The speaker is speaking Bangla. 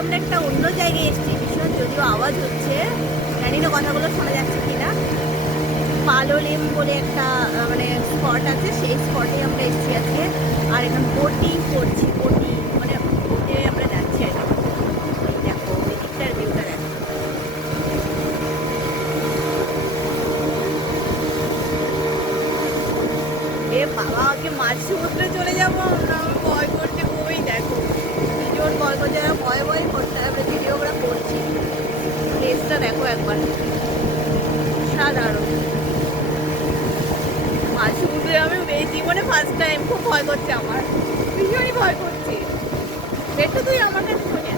আমরা একটা অন্য জায়গায় এসেছি, ভীষণ যদিও আওয়াজ হচ্ছে, জানি না কথাগুলো শোনা যাচ্ছে কিনা। পালোলেম বলে একটা মানে স্পট আছে, সেই স্পটে আমরা এসেছি আজকে। আর এখন বোটিং করছি, বোটিং মানে বোটে আমরা যাচ্ছি আর কি। দেখো এদিকটার ভিউটা দেখো। এ বাবা, আগে মাঝ সমুদ্রে চলে যাবো আমরা, আমার ভয় করছে খুবই। দেখো ভীষণ ভয় করছে, ভয় ভয় করছে। আমরা ভিডিওগুলো করছি, প্লেসটা দেখো একবার, সাধারণ। মাঝ সমুদ্রে আমি এই জীবনে ফার্স্ট টাইম, খুব ভয় করছে আমার, ভীষণই ভয় করছে। একটু তুই আমার কাছে শুনে